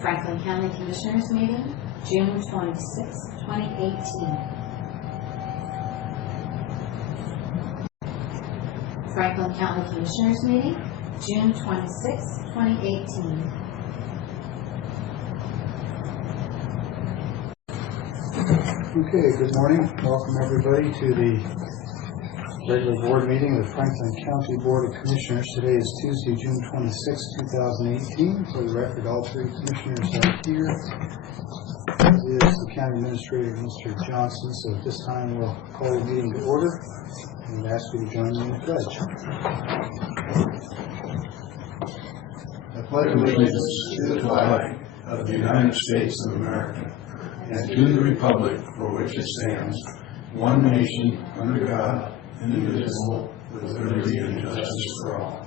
Franklin County Commissioners meeting, June 26, 2018. Franklin County Commissioners meeting, June 26, 2018. Okay, good morning. Welcome everybody to the regular board meeting of the Franklin County Board of Commissioners. Today is Tuesday, June 26, 2018. For the record, all three commissioners are here. As is the county administrator, Mr. Johnson. So at this time, we'll call the meeting to order and ask you to join me in the pledge. I pledge allegiance to the flag of the United States of America and to the republic for which it stands, one nation, under God, indivisible, with liberty and justice for all.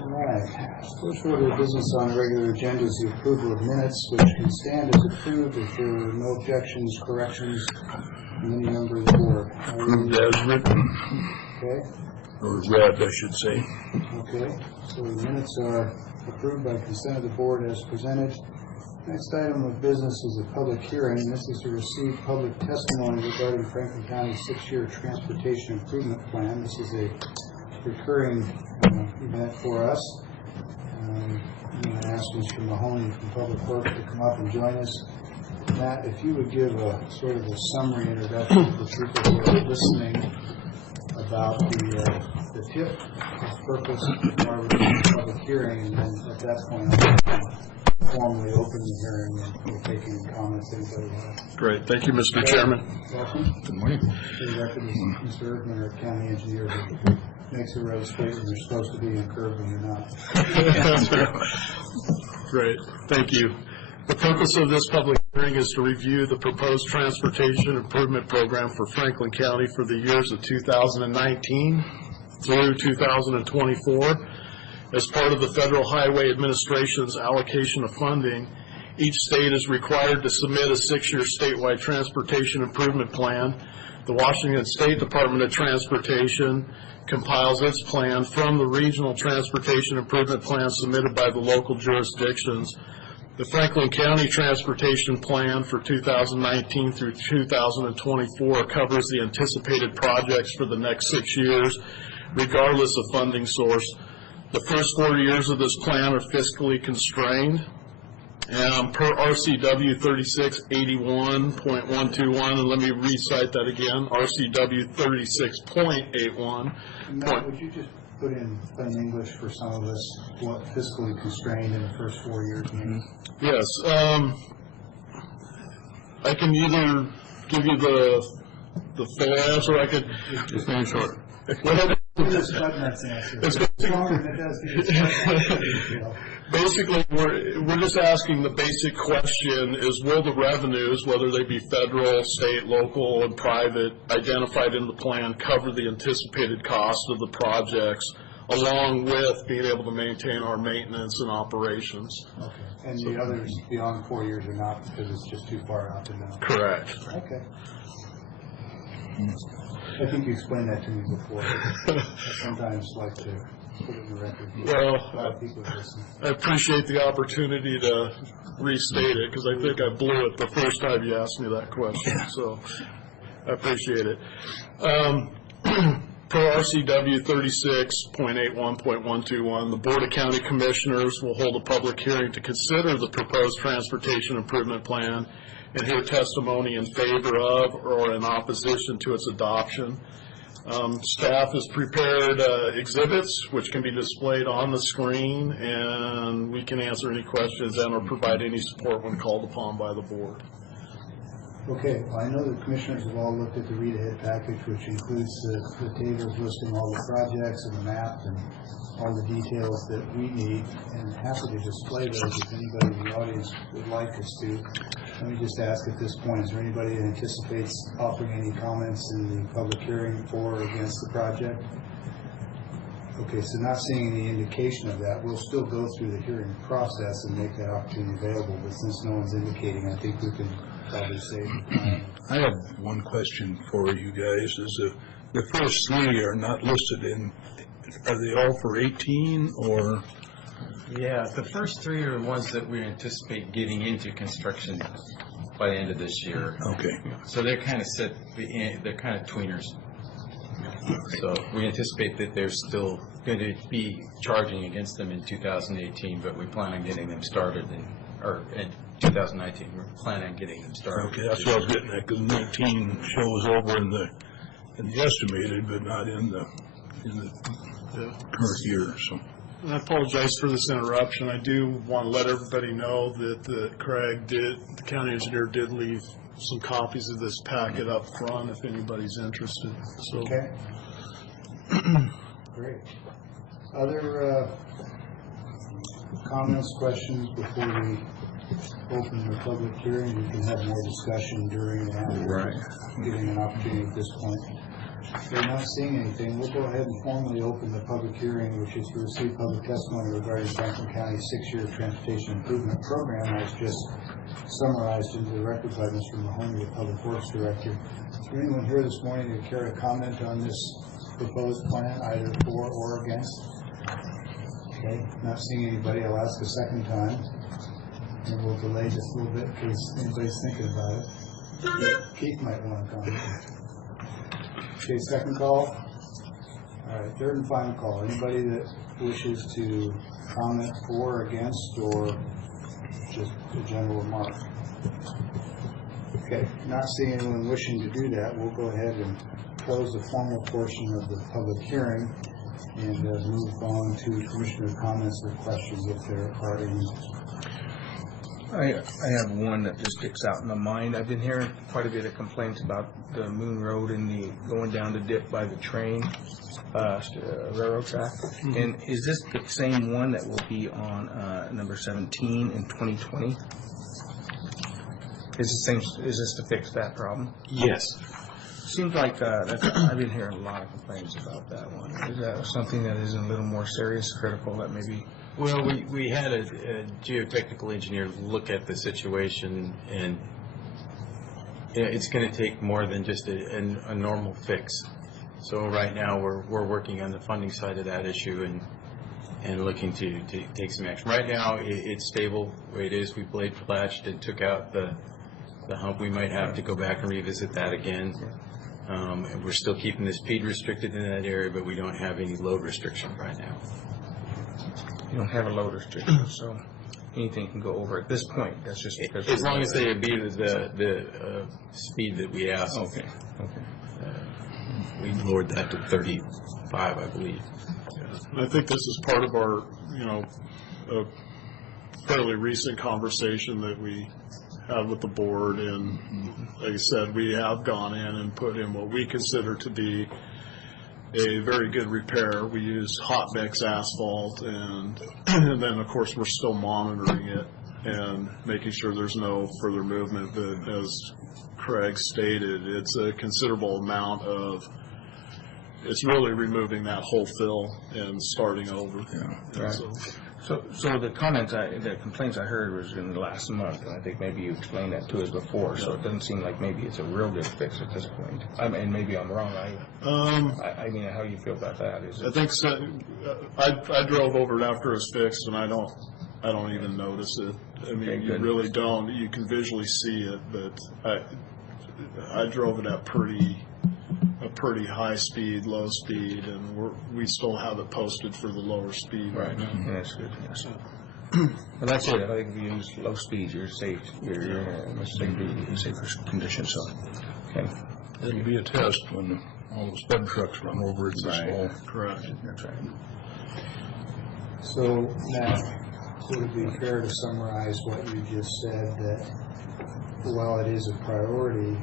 All right. First order of business on the regular agenda is the approval of minutes, which can stand as approved if there are no objections, corrections from any member of the board. Approved as written. Okay. Or read, I should say. Okay. So the minutes are approved by consent of the board as presented. Next item of business is a public hearing. This is to receive public testimony regarding Franklin County's 6-year transportation improvement plan. This is a recurring event for us. I'm going to ask Mr. Mahoney from Public Works to come up and join us. Matt, if you would give a sort of a summary introduction for people who are listening about the tip, the purpose, why we're doing a public hearing, and then at that point I'll formally open the hearing and we'll take any comments anybody has. Great. Thank you, Mr. Chairman. Welcome. Good morning. For the record, Mr. Erdman, our county engineer, who makes the road straight when you're supposed to be and curved when you're not. Great. Thank you. The purpose of this public hearing is to review the proposed transportation improvement program for Franklin County for the years of 2019 through 2024. As part of the Federal Highway Administration's allocation of funding, each state is required to submit a 6-year statewide transportation improvement plan. The Washington State Department of Transportation compiles its plan from the regional transportation improvement plan submitted by the local jurisdictions. The Franklin County Transportation Plan for 2019 through 2024 covers the anticipated projects for the next 6 years, regardless of funding source. The first 4 years of this plan are fiscally constrained. Per RCW 3681.121, and let me recite that again, RCW 36.81. Matt, would you just put in plain English for some of us what fiscally constrained in the first 4 years means? Yes. I can either give you the full answer, or I could just name short. Basically, we're just asking the basic question is, will the revenues, whether they be federal, state, local, and private, identified in the plan, cover the anticipated cost of the projects, along with being able to maintain our maintenance and operations? Okay. And the others beyond 4 years are not, because it's just too far out to know? Correct. Okay. I think you explained that to me before. I sometimes like to put it in the record. Well, a lot of people listen. I appreciate the opportunity to restate it, because I think I blew it the first time you asked me that question, so I appreciate it. Per RCW 36.81.121, the Board of County Commissioners will hold a public hearing to consider the proposed transportation improvement plan and hear testimony in favor of or in opposition to its adoption. Staff has prepared exhibits which can be displayed on the screen, and we can answer any questions and or provide any support when called upon by the board. Okay, well, I know the commissioners have all looked at the read-ahead package, which includes the tables listing all the projects and the map and all the details that we need, and happy to display those if anybody in the audience would like us to. Let me just ask at this point, is there anybody that anticipates offering any comments in the public hearing for or against the project? Okay, so not seeing any indication of that, we'll still go through the hearing process and make that opportunity available, but since no one's indicating, I think we can probably say. I have one question for you guys. Is the first three are not listed in are they all for 18 or? Yeah, the first three are the ones that we anticipate getting into construction by the end of this year. Okay. So they're kind of set, they're kind of tweeners. So we anticipate that they're still going to be charging against them in 2018, but we plan on getting them started in 2019. We're planning on getting them started. Okay, that's what I was getting at, because 19 shows over in the estimated, but not in the current year, so. And I apologize for this interruption. I do want to let everybody know that the county engineer did leave some copies of this packet up front if anybody's interested. So. Okay. Great. Other comments, questions before we open the public hearing? We can have more discussion during and after. Right. Giving an opportunity at this point. If you're not seeing anything, we'll go ahead and formally open the public hearing, which is to receive public testimony regarding Franklin County's 6-year transportation improvement program, as just summarized into the record by Mr. Mahoney, the Public Works Director. Is there anyone here this morning who care to comment on this proposed plan, either for or against? Okay, not seeing anybody, I'll ask a second time, and we'll delay just a little bit in case anybody's thinking about it. Keith might want to comment. Okay, second call. All right, third and final call. Anybody that wishes to comment for or against, or just a general remark? Okay, not seeing anyone wishing to do that, we'll go ahead and close the formal portion of the public hearing and move on to commissioner comments or questions if there are any. I have one that just sticks out in my mind. I've been hearing quite a bit of complaints about the Moon Road and the going down the dip by the train railroad track. Mm-hmm. And is this the same one that will be on number 17 in 2020? Is this to fix that problem? Yes. Seems like I've been hearing a lot of complaints about that one. Is that something that is a little more serious, critical, that maybe? Well, we had a geotechnical engineer look at the situation, and it's going to take more than just a normal fix. So right now we're working on the funding side of that issue and looking to take some action. Right now it's stable the way it is. We blade flashed and took out the hump. We might have to go back and revisit that again. And we're still keeping the speed restricted in that area, but we don't have any load restriction right now. You don't have a load restriction, so anything can go over at this point. That's just because as long as they be the speed that we asked. Okay. We lowered that to 35, I believe. Yeah. I think this is part of our, a fairly recent conversation that we had with the board, and like I said, we have gone in and put in what we consider to be a very good repair. We use hot mix asphalt, and then of course we're still monitoring it and making sure there's no further movement. But as Craig stated, it's a considerable amount of, it's really removing that whole fill and starting over. Yeah, right. So the complaints I heard was in the last month, and I think maybe you explained that to us before. So it doesn't seem like maybe it's a real good fix at this point. I mean, maybe I'm wrong. I mean, how do you feel about that? I think so. I drove over it after it was fixed, and I don't even notice it. I mean, okay, you really don't. You can visually see it, but I drove it at a pretty high speed, low speed, and we still have it posted for the lower speed right now. Yeah, that's good. Yes. Well, that's it. I think if you use low speed, you're safe. You're in safer conditions. So, okay. It'll be a test when all the sped trucks run over it this fall. Correct. That's right. So, Matt, would it be fair to summarize what you just said, that while it is a priority,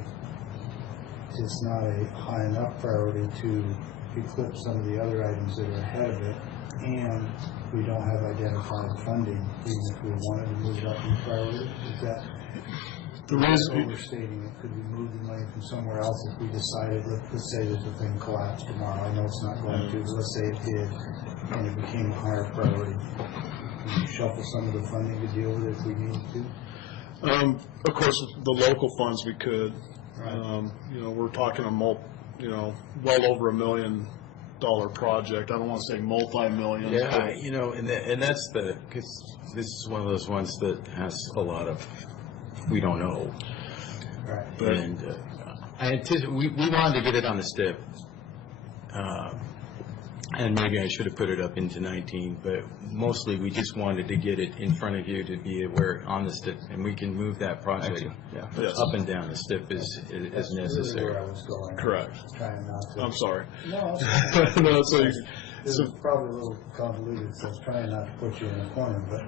it's not a high enough priority to eclipse some of the other items that are ahead of it, and we don't have identified funding, even if we wanted to move it up in priority? Is that overstating it? Could we move the money from somewhere else if we decided, let's say that the thing collapsed tomorrow? I know it's not going to, but let's say it did, and it became a higher priority. Can you shuffle some of the funding to deal with it if we needed to? Of course, the local funds we could. Right. We're talking well over $1 million project. I don't want to say multi-million. Yeah, you know, and that's because this is one of those ones that has a lot of, we don't know. Right. And I anticipate, we wanted to get it on the STIP. And maybe I should have put it up into 19, but mostly we just wanted to get it in front of you to be aware on the STIP, and we can move that project Yes. up and down the STIP as That's really necessary. where I was going. Correct. Trying not to. I'm sorry. No, No, so, it was probably a little convoluted, so I was trying not to put you in a corner, but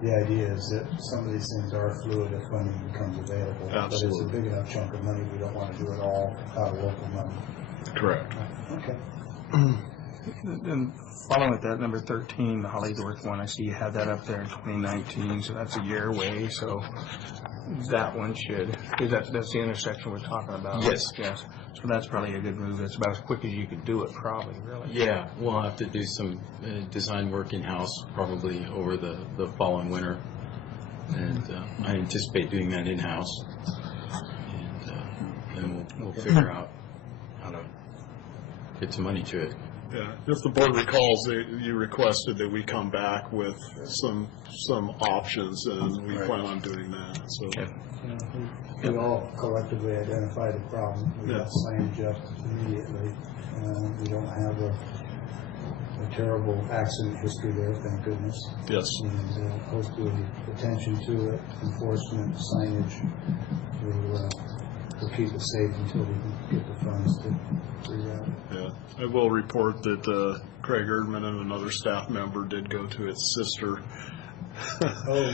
the idea is that some of these things are fluid if funding becomes available. But it's a Absolutely. big enough chunk of money, we don't want to do it all out of local money. correct. Okay. Then following with that, number 13, the Hollydorf one, I see you have that up there in 2019, so that's a year away, so that one should, is that's the intersection we're talking about? Yes. Yes, so that's probably a good move, that's about as quick as you could do it, probably, really. Yeah, we'll have to do some design work in-house probably over the following winter. And I anticipate doing that in-house. And then we'll figure out how to get some money to it. Yeah, if the board recalls, you requested that we come back with some options, and we plan on doing that, so. Okay. We all collectively identified the problem. We got signage up immediately. We don't have a terrible accident history there, thank goodness. Yes. And hopefully attention to it, enforcement, signage, we'll keep it safe until we can get the funds to reroute it. Yeah, I will report that Craig Erdman and another staff member did go to its sister Oh,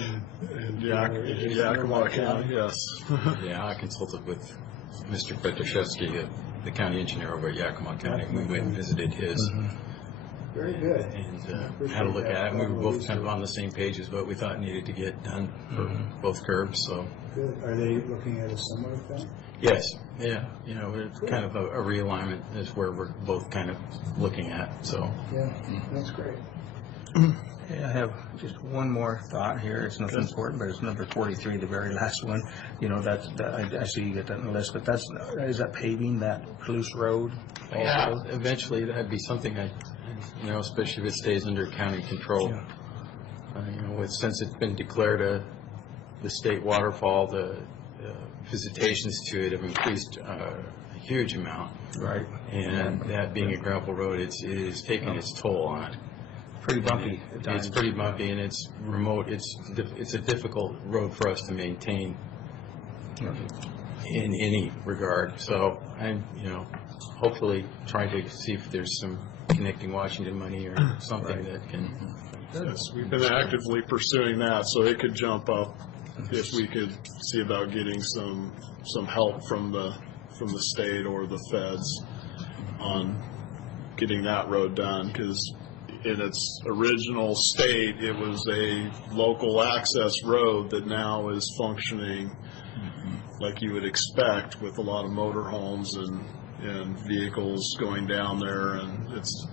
in Yakima County, yes. Yeah, I consulted with Mr. Petroshevsky, the county engineer over at Yakima County. We went and visited his. very good. And had a look at it, and we were both kind of on the same page as what we thought needed to get done for both curbs, so. Good. Are they looking at a similar thing? Yes, yeah, you know, it's kind of a realignment is where we're both kind of looking at, so. Yeah, that's great. Okay, I have just one more thought here. It's nothing important, but it's number 43, the very last one. You know, I see you get that on the list, but is that paving that Palouse Road? Yeah, eventually that'd be something you know, especially if it stays under county control. You know, since it's been declared the state waterfall, the visitations to it have increased a huge amount. Right. And that being a gravel road, it is taking its toll on it. Pretty bumpy at times. It's pretty bumpy and it's remote. It's a difficult road for us to maintain in any regard. So I'm, you know, hopefully trying to see if there's some connecting Washington money or something that can. Yes, we've been actively pursuing that, so it could jump up if we could see about getting some help from the state or the feds on getting that road done, because in its original state, it was a local access road that now is functioning like you would expect, with a lot of motorhomes and vehicles going down there, and it's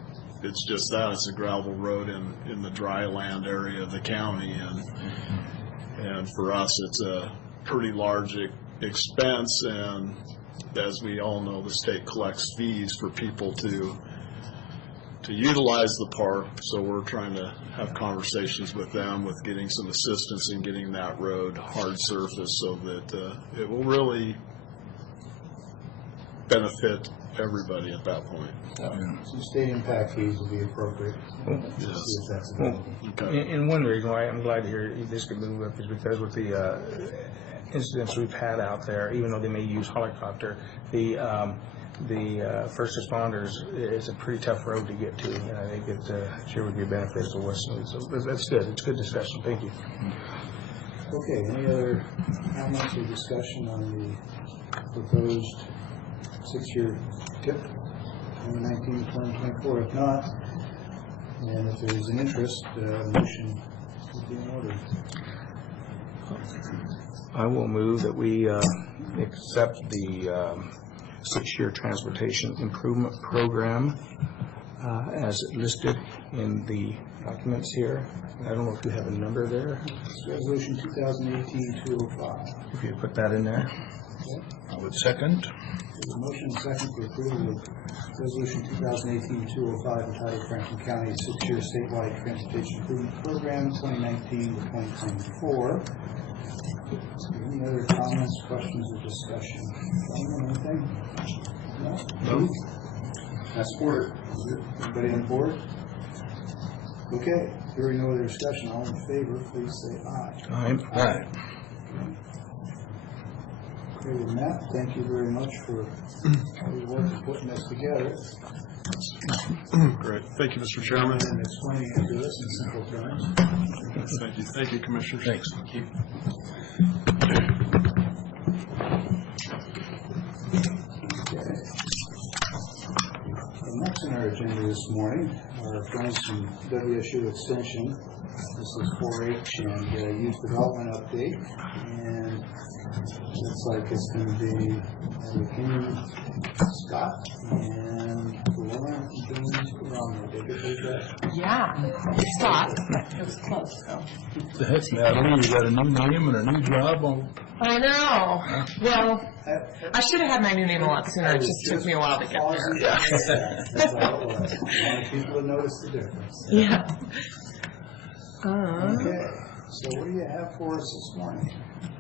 just that, it's a gravel road in the dry land area of the county, and for us, it's a pretty large expense, and as we all know, the state collects fees for people to utilize the park, so we're trying to have conversations with them with getting some assistance in getting that road hard surface so that it will really benefit everybody at that point. Some state impact fees will be appropriate. See if that's available. Okay. And one reason why I'm glad to hear this could move up is because with the incidents we've had out there, even though they may use helicopter, the first responders, it's a pretty tough road to get to, and I think it sure would be beneficial. So that's good. It's good discussion. Thank you. Okay, any other comments or discussion on the proposed 6-year TIP, 2019-2024? If not, and if there's an interest, motion would be in order. I will move that we accept the 6-year transportation improvement program as listed in the documents here. I don't know if you have a number there. It's Resolution 2018-205. If you put that in there. I would second. There's a motion and second for approval of Resolution 2018-205 entitled Franklin County 6-Year Statewide Transportation Improvement Program 2019 to 2024. Any other comments, questions, or discussion? Anything? No? I support it. Everybody on board? Okay. Hearing no other discussion, all in favor, please say aye. Aye. Okay, with that, thank you very much for all your work in putting this together Great. Thank you, Mr. Chairman. and explaining it to us in simple terms. Thank you. Thank you, Commissioners. Thanks. Thank you. Okay. Next on our agenda this morning are friends from WSU Extension. This is 4-H and Youth Development Update. And looks like it's going to be McKinney Scott and Lauren Romney. Did you get that? Yeah, Scott. It was close, though. The heck, Natalie, you got a new name and a new job on? I know. Well, I should have had my new name a lot sooner. It just took me a while to get there. That's all it was. A lot of people have noticed the difference. Yeah. Okay, so what do you have for us this morning?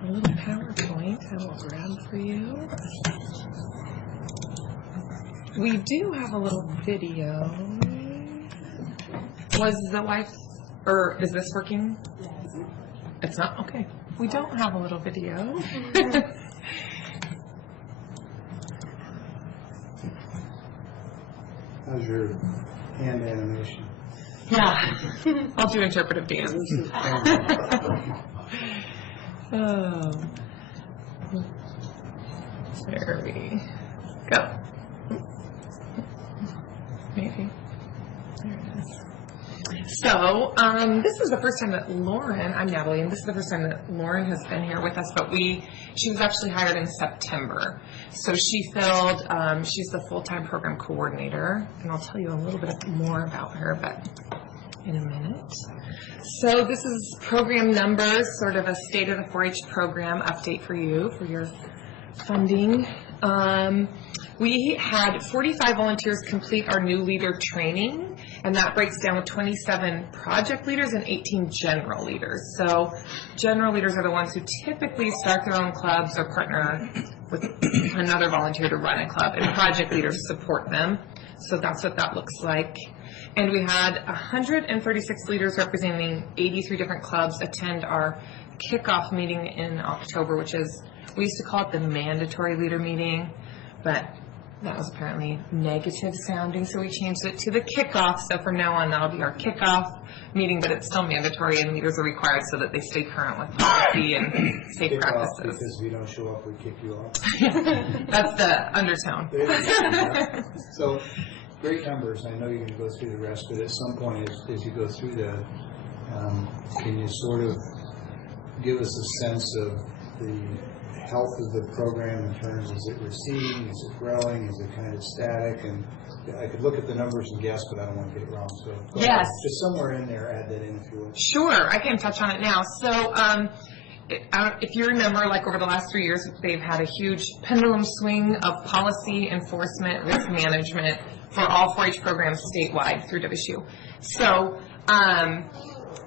A little PowerPoint I will grab for you. We do have a little video. Was the life, or is this working? It's not? Okay. We don't have a little video. How's your hand animation? Yeah. I'll do interpretive dance. Oh. There we go. Maybe. There it is. So, this is the first time that Lauren, I'm Natalie, and this is the first time that Lauren has been here with us, but she was actually hired in September. So she filled, she's the full-time program coordinator, and I'll tell you a little bit more about her, but in a minute. So this is program numbers, sort of a state of the 4-H program update for you, for your funding. We had 45 volunteers complete our new leader training, and that breaks down with 27 project leaders and 18 general leaders. So general leaders are the ones who typically start their own clubs or partner with another volunteer to run a club, and project leaders support them. So that's what that looks like. And we had 136 leaders representing 83 different clubs attend our kickoff meeting in October, which is, we used to call it the mandatory leader meeting, but that was apparently negative sounding, so we changed it to the kickoff. So from now on, that'll be our kickoff meeting, but it's still mandatory, and leaders are required so that they stay current with policy and safe Kick off practices. because if you don't show up, we kick you off. That's the undertone. So, great numbers. I know you're going to go through the rest, but at some point, as you go through that, can you sort of give us a sense of the health of the program in terms of, is it receding, is it growing, is it kind of static? And I could look at the numbers and guess, but I don't want to get it wrong. So go Yes. ahead. Just somewhere in there, add that in if you would. Sure, I can touch on it now. So if you remember, like over the last 3 years, they've had a huge pendulum swing of policy enforcement, risk management for all 4-H programs statewide through WSU. So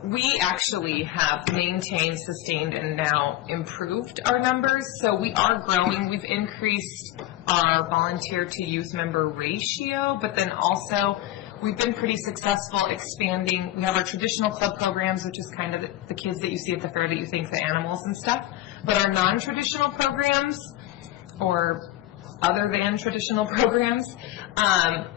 we actually have maintained, sustained, and now improved our numbers. So we are growing. We've increased our volunteer to youth member ratio, but then also we've been pretty successful expanding. We have our traditional club programs, which is kind of the kids that you see at the fair that you think the animals and stuff. But our non-traditional programs, or other than traditional programs,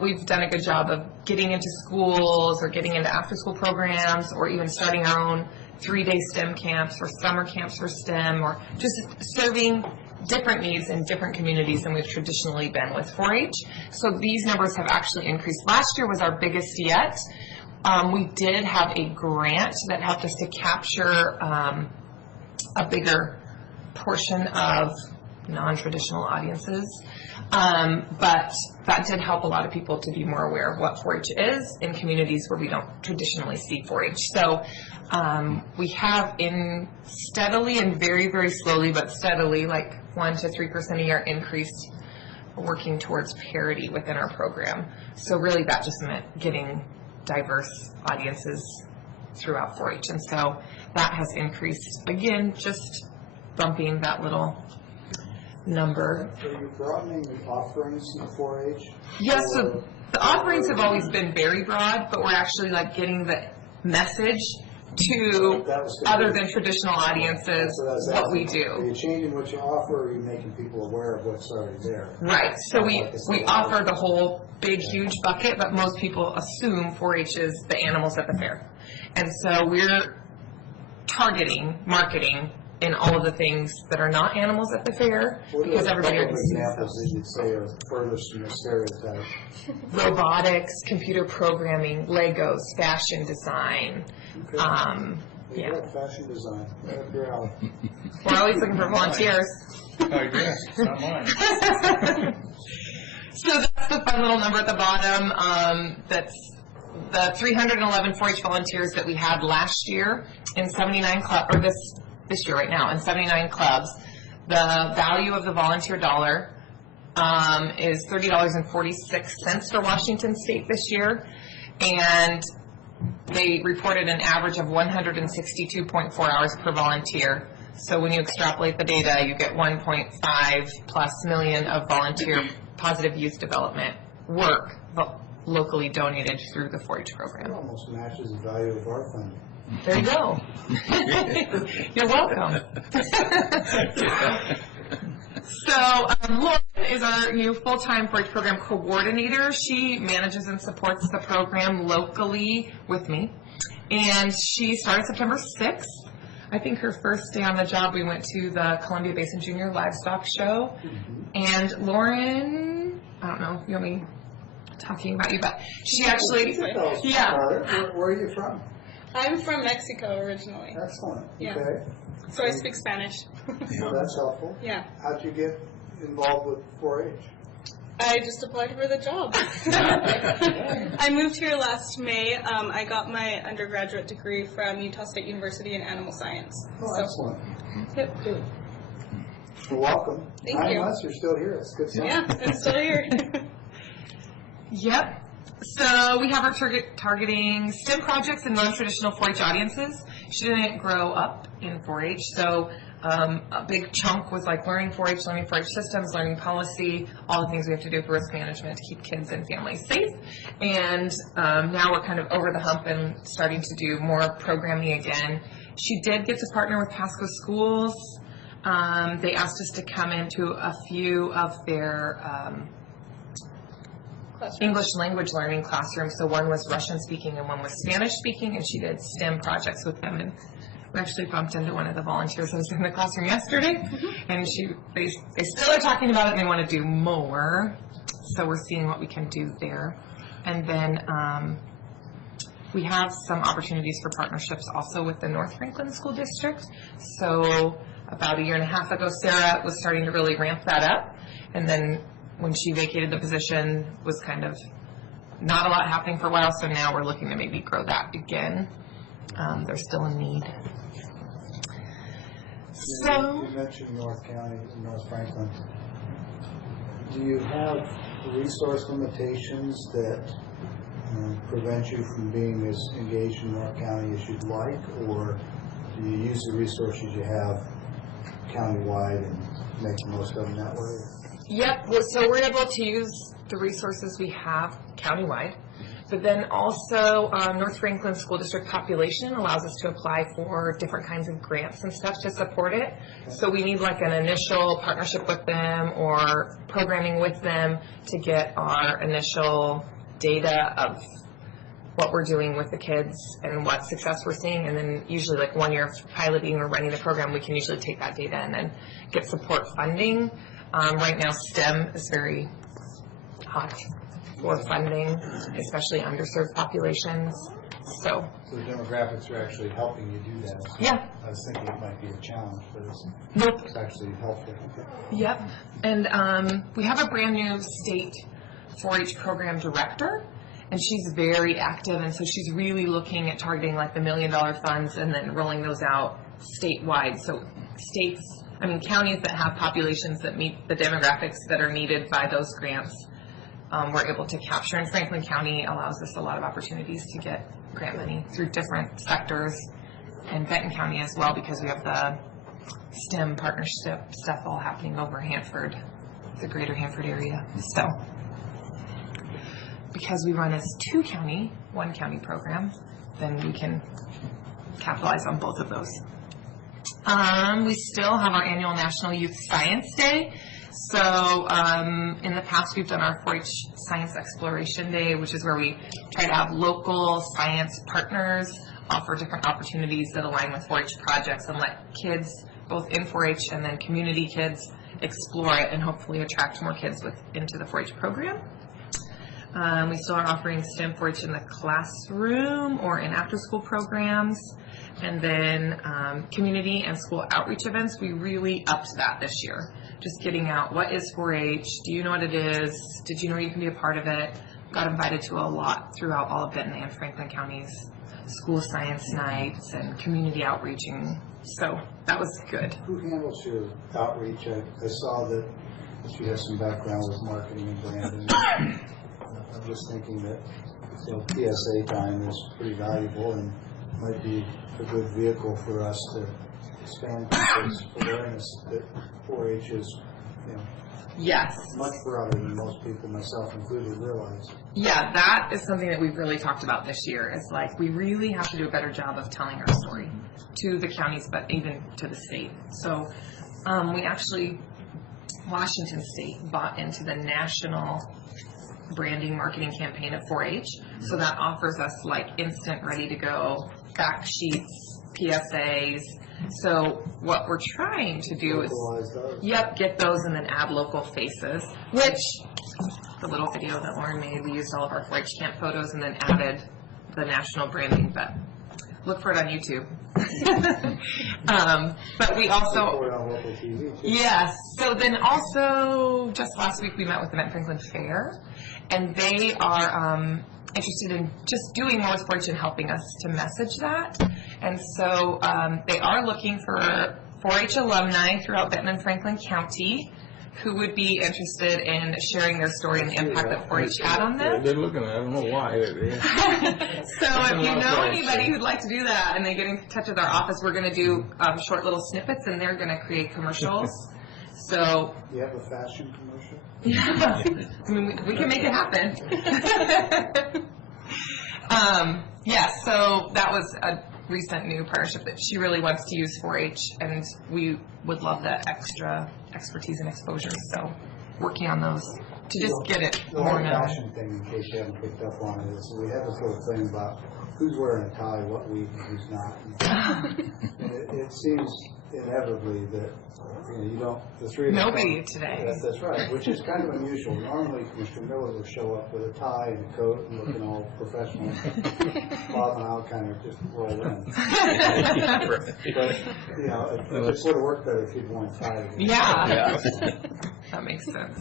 we've done a good job of getting into schools or getting into after-school programs, or even starting our own 3-day STEM camps or summer camps for STEM, or just serving different needs in different communities than we've traditionally been with 4-H. So these numbers have actually increased. Last year was our biggest yet. We did have a grant that helped us to capture a bigger portion of non-traditional audiences, but that did help a lot of people to be more aware of what 4-H is in communities where we don't traditionally see 4-H. So we have steadily and very, very slowly, but steadily, like 1 to 3% a year increased working towards parity within our program. So really that just meant getting diverse audiences throughout 4-H. And so that has increased, again, just bumping that little number. Are you broadening the offerings in 4-H? Yes, so the offerings have always been very broad, but we're actually like getting the message to other than traditional audiences what we Are do. you changing what you offer, or are you making people aware of what's already there? Right, so we offer the whole big, huge bucket, but most people assume 4-H is the animals at the fair. And so we're targeting, marketing in all of the things that are not animals at the fair, because everybody already sees examples those. that you'd say are furthest from the stereotype? Robotics, computer programming, Legos, fashion design. Yeah, fashion design, right up your alley. We're always looking for volunteers. I guess, not mine. So that's the fun little number at the bottom. That's the 311 4-H volunteers that we had last year in 79 clubs, or this year right now, in 79 clubs. The value of the volunteer dollar is $30.46 for Washington State this year, and they reported an average of 162.4 hours per volunteer. So when you extrapolate the data, you get 1.5 plus million of volunteer positive youth development work locally donated through the 4-H It program. almost matches the value of our funding. There you go. You're welcome. So Lauren is our new full-time 4-H program coordinator. She manages and supports the program locally with me. And she started September 6th. I think her first day on the job, we went to the Columbia Basin Junior Livestock Show. And Lauren, I don't know if you want me talking about you, but she actually, yeah. Where are you from? I'm from Mexico originally, Excellent. Yeah. Okay. so I speak Spanish. Well, that's helpful. Yeah, How'd you get involved with 4-H? I just applied for the job. I moved here last May. I got my undergraduate degree from Utah State University in animal science. Oh, So, excellent. yep. Good. Well, welcome. Thank 9 you. months, you're still here. It's a good sign. Yeah, I'm still here. Yep. So we have her targeting STEM projects and non-traditional 4-H audiences. She didn't grow up in 4-H, so a big chunk was like learning 4-H, learning 4-H systems, learning policy, all the things we have to do for risk management to keep kids and families safe. And now we're kind of over the hump and starting to do more programming again. She did get to partner with Pasco Schools. They asked us to come into a few of their English language learning classrooms. So one was Russian speaking and one was Spanish speaking, and she did STEM projects with them. And we actually bumped into one of the volunteers that was in the classroom yesterday, and they still are talking about it and they want to do more. So we're seeing what we can do there. And then we have some opportunities for partnerships also with the North Franklin School District. So about 1.5 years ago, Sarah was starting to really ramp that up. And then when she vacated the position, was kind of not a lot happening for a while, so now we're looking to maybe grow that again. There's still a need. So, You mentioned North County and North Franklin. Do you have resource limitations that prevent you from being as engaged in North County as you'd like, or do you use the resources you have countywide and make the most of them that way? yep, so we're able to use the resources we have countywide, but then also North Franklin School District population allows us to apply for different kinds of grants and stuff to support it. So we need like an initial partnership with them or programming with them to get our initial data of what we're doing with the kids and what success we're seeing, and then usually like 1 year of piloting or running the program, we can usually take that data and then get support funding. Right now STEM is very hot for funding, especially underserved populations. So So the demographics are actually helping you do that. yeah, I was thinking it might be a challenge, but nope. it's actually helpful. Yep. And we have a brand new state 4-H program director, and she's very active, and so she's really looking at targeting like the $1 million funds and then rolling those out statewide. So states counties that have populations that meet the demographics that are needed by those grants, we're able to capture. And Franklin County allows us a lot of opportunities to get grant money through different sectors, and Benton County as well, because we have the STEM partnership stuff all happening over Hanford, the greater Hanford area. So, because we run as one county program, then we can capitalize on both of those. We still have our annual National Youth Science Day. So in the past, we've done our 4-H Science Exploration Day, which is where we try to have local science partners offer different opportunities that align with 4-H projects and let kids, both in 4-H and then community kids, explore it and hopefully attract more kids into the 4-H program. We still are offering STEM 4-H in the classroom or in after-school programs. And then community and school outreach events, we really upped that this year. Just getting out, what is 4-H? Do you know what it is? Did you know you can be a part of it? Got invited to a lot throughout all of Benton and Franklin counties, school science nights and community outreaching. So that was good. Who handles your outreach? I saw that you have some background with marketing and branding. I'm just thinking that PSA time is pretty valuable and might be a good vehicle for us to expand people's awareness that 4-H is, yes, much broader than most people, myself included, realize. Yeah, that is something that we've really talked about this year. Is like we really have to do a better job of telling our story to the counties, but even to the state. So we actually, Washington State bought into the national branding marketing campaign of 4-H. So that offers us like instant, ready to go fact sheets, PSAs. So what we're trying to do is, get those and then add local faces, which the little video that Lauren made, we used all of our 4-H camp photos and then added the national branding, but look for it on YouTube. But we also, yes, so then also just last week we met with the Benton Franklin Fair, and they are interested in just doing more with 4-H and helping us to message that. And so they are looking for 4-H alumni throughout Benton and Franklin County who would be interested in sharing their story and the impact that 4-H had on them. They're looking at it. I don't know why. So if you know anybody who'd like to do that and they get in touch with our office, we're going to do short little snippets, and they're going to create commercials. So you have a fashion commercial? Yeah, I mean, we can make it happen. So that was a recent new partnership that she really wants to use 4-H, and we would love that extra expertise and exposure. So working on those to just get it more known. The fashion thing, in case you haven't picked up on it, is we have this little thing about who's wearing a tie what week and who's not. And it seems inevitably that you don't, the three of us. Nobody today. That's right, which is kind of unusual. Normally, Mr. Miller would show up with a tie and a coat and looking all professional. Bob and I'll kind of just roll in. But, it just would have worked better if you'd worn a tie. Yeah. That makes sense.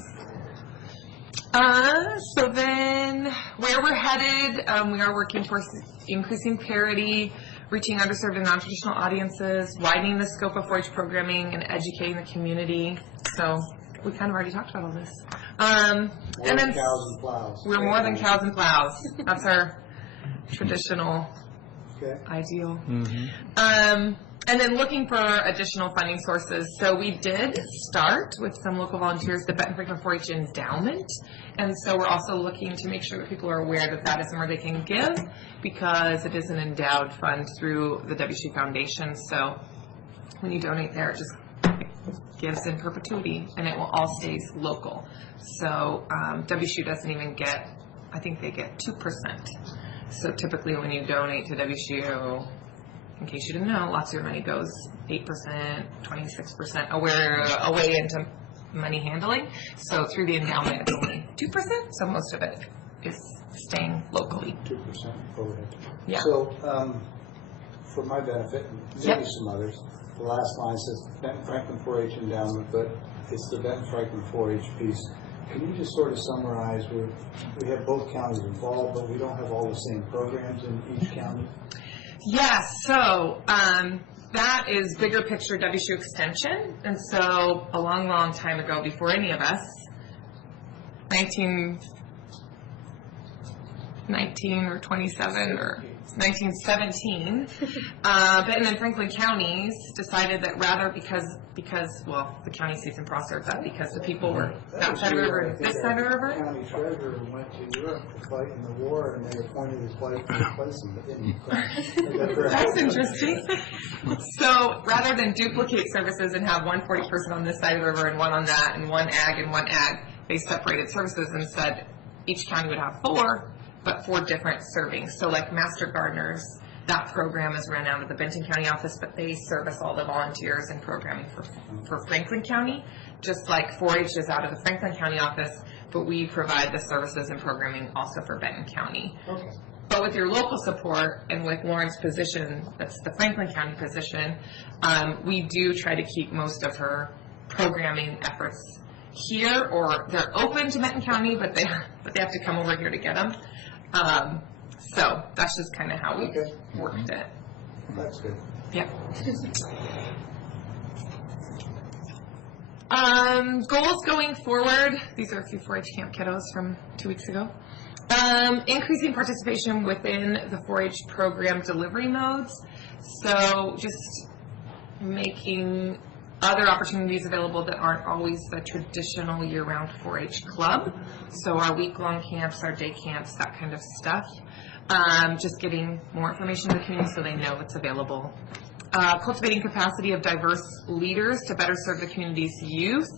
So then, where we're headed, we are working towards increasing parity, reaching underserved and non-traditional audiences, widening the scope of 4-H programming, and educating the community. So we kind of already talked about all this. And then cows and plows. We're more than cows and plows. That's our traditional ideal. Mm-hmm. And then looking for additional funding sources. So we did start with some local volunteers, the Benton Franklin 4-H Endowment. And so we're also looking to make sure that people are aware that that is somewhere they can give, because it is an endowed fund through the WSU Foundation. So when you donate there, it just gives in perpetuity, and it will all stay local. So WSU doesn't even get, I think they get 2%. So typically when you donate to WSU, in case you didn't know, lots of your money goes 8%, 26% away into money handling. So through the endowment, it's only 2%. So most of it is staying locally. 2% overhead. Yeah. So for my benefit, and maybe some others, the last line says Benton Franklin 4-H Endowment, but it's the Benton Franklin 4-H piece. Can you just sort of summarize? We have both counties involved, but we don't have all the same programs in each county. Yes, so that is bigger picture WSU Extension. And so a long, long time ago, before any of us, 19 or 27 or 1917, Benton and Franklin counties decided that rather because well, the county seats in Prosser, but because the people were that side of the river and this side of the river. The county treasurer went to Europe to fight in the war, and they appointed his wife to replace him, but didn't. That's interesting. So rather than duplicate services and have one 40 person on this side of the river and one on that, and one ag and one ag, they separated services and said each county would have 4, but 4 different servings. So like Master Gardeners, that program is run out of the Benton County office, but they service all the volunteers and programming for Franklin County, just like 4-H is out of the Franklin County office, but we provide the services and programming also for Benton County. Okay. But with your local support and with Lauren's position, that's the Franklin County position, we do try to keep most of her programming efforts here, or they're open to Benton County, but they have to come over here to get them. So that's just kind of how we worked it. That's good. Yeah. Goals going forward. These are a few 4-H camp kiddos from 2 weeks ago. Increasing participation within the 4-H program delivery modes. So just making other opportunities available that aren't always the traditional year-round 4-H club. So our week-long camps, our day camps, that kind of stuff. Just getting more information to the community so they know it's available. Cultivating capacity of diverse leaders to better serve the community's youth.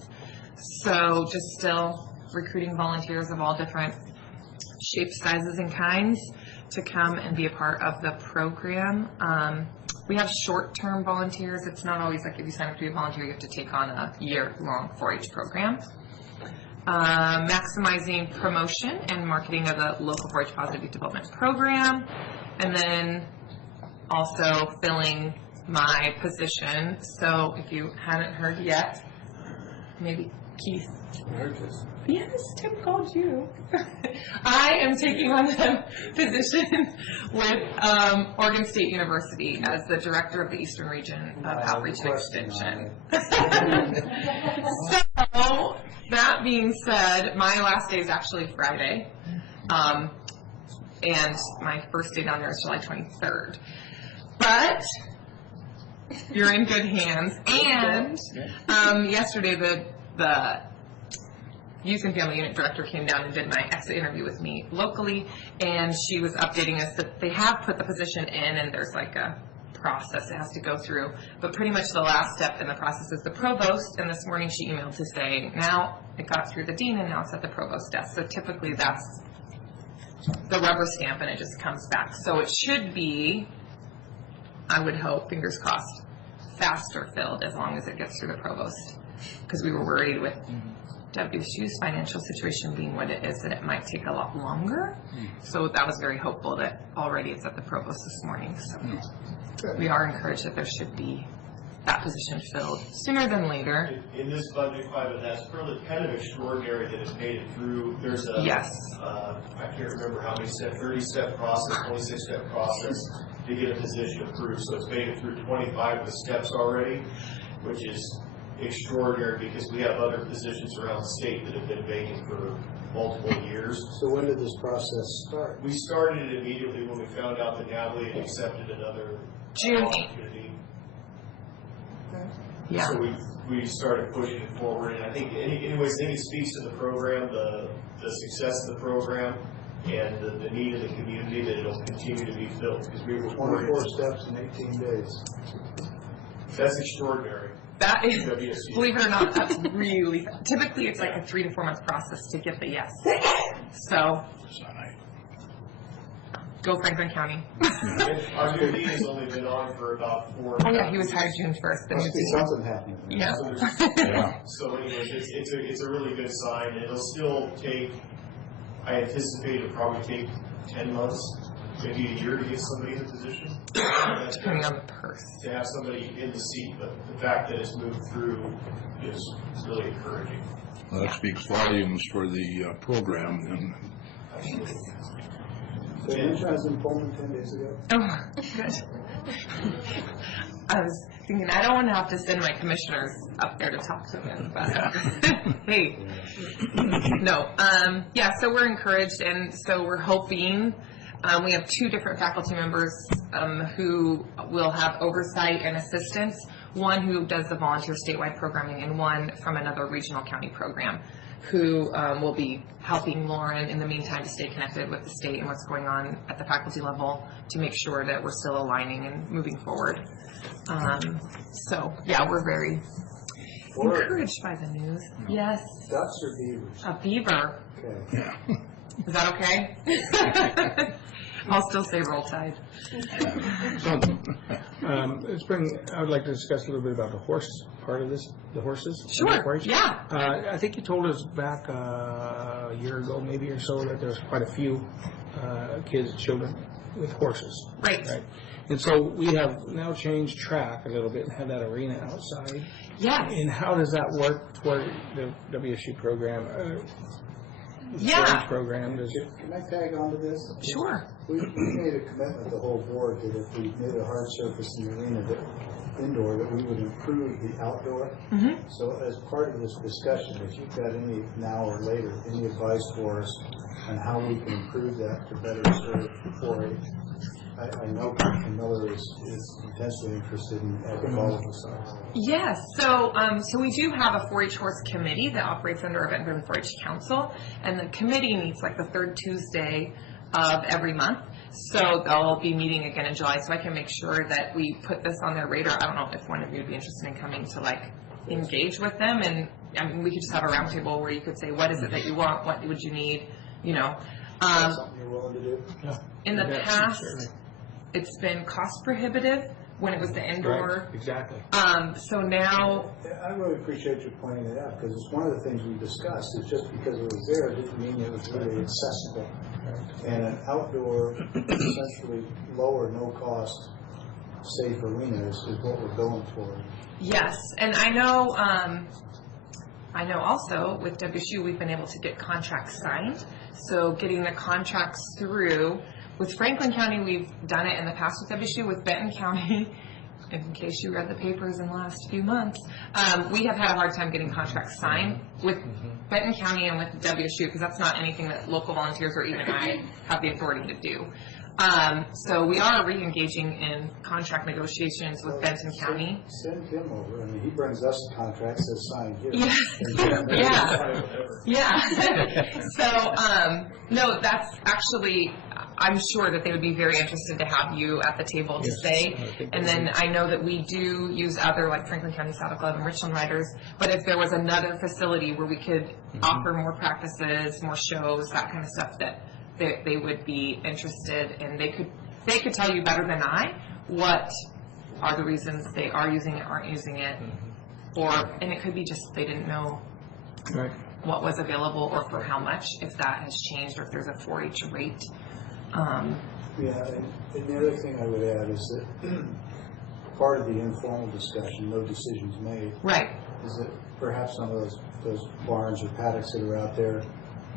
So just still recruiting volunteers of all different shapes, sizes, and kinds to come and be a part of the program. We have short-term volunteers. It's not always like if you sign up to be a volunteer, you have to take on a year-long 4-H program. Maximizing promotion and marketing of the local 4-H positive youth development program. And then also filling my position. So if you hadn't heard yet, maybe Keith. Yes, Tim called you. I am taking on the position with Oregon State University as the director of the Eastern Region of Outreach and Extension. So, that being said, my last day is actually Friday, and my first day down there is July 23rd. But you're in good hands. And yesterday, the Youth and Family Unit Director came down and did my exit interview with me locally, and she was updating us that they have put the position in, and there's like a process it has to go through. But pretty much the last step in the process is the provost, and this morning she emailed to say, now it got through the dean, and now it's at the provost desk. So typically that's the rubber stamp, and it just comes back. So it should be, I would hope, fingers crossed, faster filled as long as it gets through the provost, because we were worried with WSU's financial situation being what it is, that it might take a lot longer. So that was very hopeful that already it's at the provost this morning. So we are encouraged that there should be that position filled sooner than later. In this budget climate, that's really kind of extraordinary that it's made it through. There's a, yes. I can't remember how many step, 30-step process, 26-step process to get a position approved. So it's made it through 25 of the steps already, which is extraordinary because we have other positions around the state that have been vacant for multiple years. So when did this process start? We started it immediately when we found out that Natalie had accepted another June 8th. opportunity. Yeah. So we started pushing it forward, and I think, anyways, I think it speaks to the program, the success of the program, and the need of the community that it'll continue to be filled. Because we were 24 steps in 18 days. That's extraordinary. That is, WSU. believe it or not, that's really, typically it's like a 3 to 4 month process to get the yes. So, go Franklin County. Our new dean has only been on for about 4 months. Oh yeah, he was hired June 1st. The Must new be dean. something happening. Yeah. So anyways, it's a really good sign. It'll still take, I anticipate it'll probably take 10 months, maybe a year to get somebody in the position. Depending on the purse. To have somebody in the seat, but the fact that it's moved through is really encouraging. Well, that speaks volumes for the program, and So you was in Pullman 10 days ago? Oh, good. I was thinking, I don't want to have to send my commissioners up there to talk to them, but hey, no. Yeah, so we're encouraged, and so we're hoping, we have 2 different faculty members who will have oversight and assistance, one who does the volunteer statewide programming and one from another regional county program, who will be helping Lauren in the meantime to stay connected with the state and what's going on at the faculty level to make sure that we're still aligning and moving forward. So, yeah, we're very encouraged by the news. Yes. Ducks or beavers? A beaver. Okay. Is that okay? I'll still say roll tide. I would like to discuss a little bit about the horse part of this, the horses. Sure, yeah. I think you told us back a year ago, maybe or so, that there's quite a few kids, children with horses. Right. And so we have now changed track a little bit and have that arena outside. Yeah. And how does that work for the WSU program? Yeah. Program does. Can I tag on to this? Sure. We made a commitment, the whole board, that if we made a hard surface in the arena, that indoor, that we would improve the outdoor. Mm-hmm. So as part of this discussion, if you've got any, now or later, any advice for us on how we can improve that to better serve 4-H. I know Commissioner Miller is intensely interested in all of this. Yes, so we do have a 4-H horse committee that operates under a Benton 4-H Council, and the committee meets like the 3rd Tuesday of every month. So they'll be meeting again in July, so I can make sure that we put this on their radar. I don't know if one of you would be interested in coming to like engage with them, and I mean, we could just have a roundtable where you could say, what is it that you want, what would you need, you know. Something you're willing to do? In the past, it's been cost prohibitive when it was the indoor. Right, exactly. So now, I really appreciate you pointing it out, because it's one of the things we discussed. It's just because it was there didn't mean it was really accessible. And an outdoor, essentially lower, no-cost, safe arena is what we're going for. yes, and I know also with WSU we've been able to get contracts signed. So getting the contracts through. With Franklin County, we've done it in the past with WSU. With Benton County, in case you read the papers in the last few months, we have had a hard time getting contracts signed with Benton County and with WSU, because that's not anything that local volunteers or even I have the authority to do. So we are re-engaging in contract negotiations with Benton County. Send him over. I mean, he brings us the contracts that's signed here. Yeah. So, no, that's actually, I'm sure that they would be very interested to have you at the table to say. And then I know that we do use other, like Franklin County Saddle Club and Richland Riders, but if there was another facility where we could offer more practices, more shows, that kind of stuff, that they would be interested, and they could tell you better than I what are the reasons they are using it, aren't using it, and it could be just they didn't know what was available or for how much, if that has changed, or if there's a 4-H rate. Yeah, and the other thing I would add is that part of the informal discussion, no decisions made, is that perhaps some of those barns or paddocks that are out there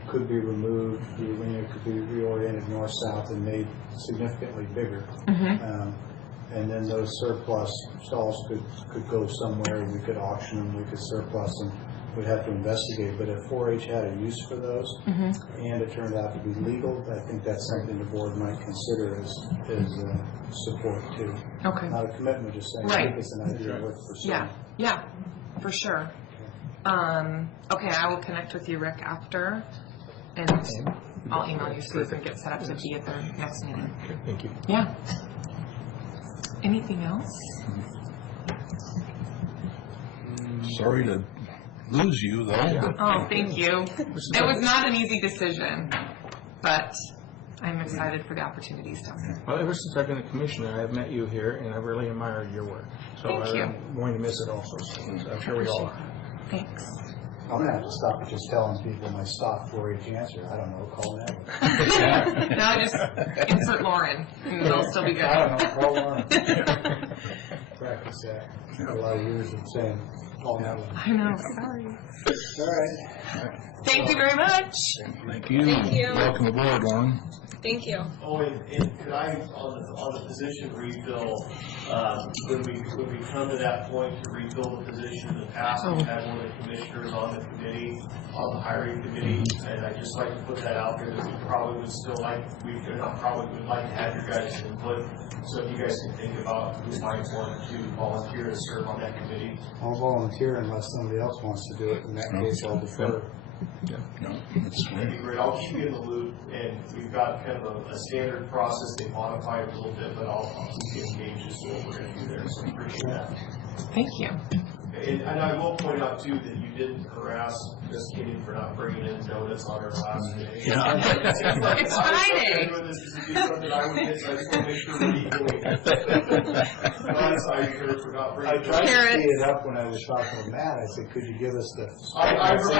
could be removed, the arena could be reoriented north-south and made significantly bigger. And then those surplus stalls could go somewhere, and we could auction them, we could surplus them. We'd have to investigate, but if 4-H had a use for those, and it turned out to be legal, I think that's something the board might consider as support too. Okay. Not a commitment, just saying, I think it's an idea worth pursuing. Yeah, for sure. Okay, I will connect with you, Rick, after, and I'll email you so you can get set up to be at the next meeting. Thank you. Yeah. Anything else? Sorry to lose you, though. Oh, thank you. It was not an easy decision, but I'm excited for the opportunities down there. Well, ever since I've been a commissioner, I've met you here, and I've really admired your work. So Thank you. I'm going to miss it also. So I'm sure we all are. Thanks. I'm going to have to stop at just telling people my stock 4-H answer. I don't know, call that. Now just insert Lauren, and they'll still be good. I don't know, call Lauren. Practice that. A lot of years of saying, call that one. I know, sorry. All right. Thank you very much. Thank you. Thank you. Welcome aboard, Lauren. Thank you. Oh, and could I, on the position refill, when we come to that point to refill the position, in the past, we've had one of the commissioners on the committee, on the hiring committee, and I'd just like to put that out there that we probably would still like, we would like to have your guys' input. So if you guys can think about who might want to volunteer to serve on that committee. I'll volunteer unless somebody else wants to do it. In that case, I'll defer. No, that's That'd be great. I'll keep you in the loop, and we've got kind of a standard process. They modify it a little bit, but I'll keep you engaged as to what we're going to do there, so I appreciate that. Thank you. And I will point out, too, that you didn't harass Miss Kitty for not bringing in donuts on her last day. It's Friday. This is something I would miss. I just want to make sure we're equally. I'm sorry for not bringing I tried to Carrot. speed it up when I was talking to Matt. I said, could you give us the... I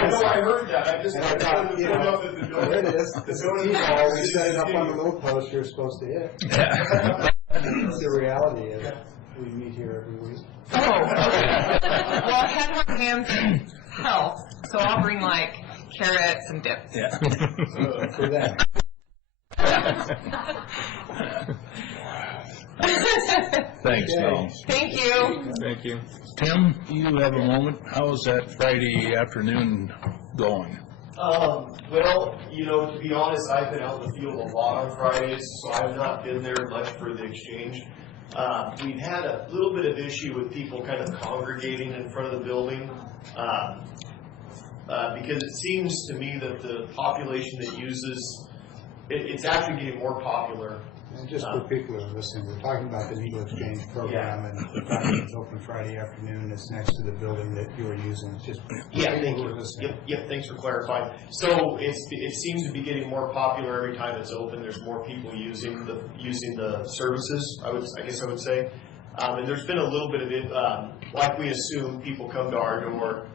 know I heard that. I just And I wanted thought, to you point know, out that the there it donut. is. The T-ball, we set it up on the little post you're supposed to hit. The reality is, we meet here every week. Oh, okay. Well, I had my hands in health, so I'll bring like carrots and dip. Yeah. For that. Thanks, Tom. Thank you. Thank you. Tim, you have a moment. How is that Friday afternoon going? Well, you know, to be honest, I've been out in the field a lot on Fridays, so I've not been there much for the exchange. We've had a little bit of issue with people kind of congregating in front of the building, because it seems to me that the population that uses, it's actually getting more popular. And just for people who are listening, we're talking about the Needle Exchange program, and the fact that it's open Friday afternoon. It's next to the building that you're using. It's just Yeah, people thank who you. are listening. Yep, thanks for clarifying. So it seems to be getting more popular every time it's open. There's more people using the services, I guess I would say. And there's been a little bit of it, like we assume, people come to our door,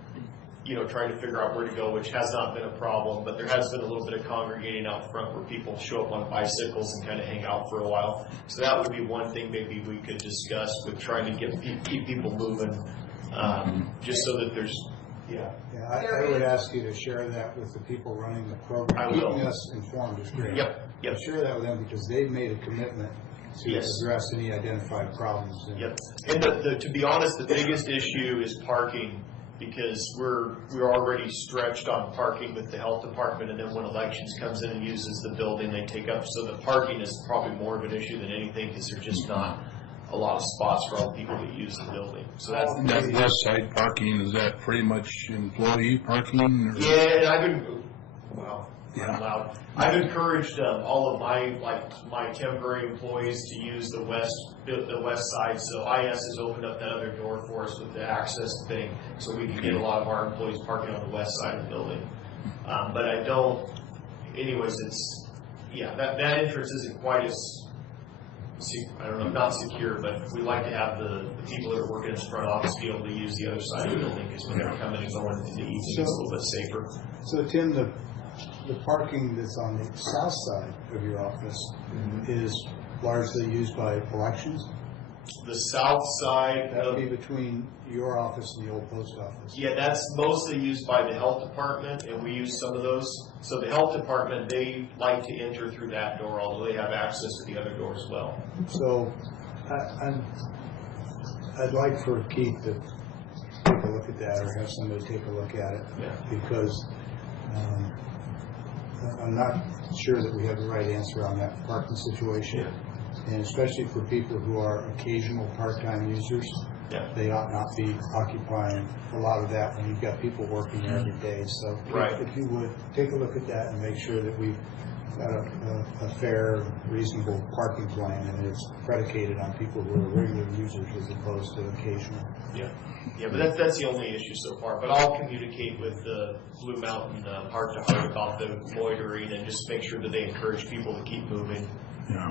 you know, trying to figure out where to go, which has not been a problem, but there has been a little bit of congregating out front where people show up on bicycles and kind of hang out for a while. So that would be one thing maybe we could discuss with trying to keep people moving, just so that there's, Yeah, I would ask you to share that with the people running the program. I will. Keeping us informed is great. Yep. Share that with them because they've made a commitment to Yes. address any identified problems. And Yep. And to be honest, the biggest issue is parking, because we're already stretched on parking with the health department, and then when elections comes in and uses the building, they take up, so the parking is probably more of an issue than anything, because there's just not a lot of spots for all the people that use the building. So that's, That west side parking, is that pretty much employee parking? Or? yeah, and I've been, wow, Yeah. I'm loud. I've encouraged all of my temporary employees to use the west side. So IS has opened up that other door for us with the access thing, so we can get a lot of our employees parking on the west side of the building. But I don't. Anyways, it's that entrance isn't quite as, I don't know, not secure, but we like to have the people that are working in the front office be able to use the other side of the building, because when they're coming and going in the evening, it's a little bit safer. So Tim, the parking that's on the south side of your office is largely used by elections? The south side That of would be between your office and the old post office? Yeah, that's mostly used by the health department, and we use some of those. So the health department, they like to enter through that door, although they have access to the other door as well. So I'd like for Keith to take a look at that, or have somebody take a look at it. Yeah. Because I'm not sure that we have the right answer on that parking situation. And especially for people who are occasional part-time users, they ought not be occupying a lot of that when you've got people working there every day. So if you would, take a look at that and make sure that we've got a fair, reasonable parking plan, and it's predicated on people who are regular users as opposed to occasional. Yeah, but that's the only issue so far. But I'll communicate with the Blue Mountain Heart to Heart about the loitering, and just make sure that they encourage people to keep moving.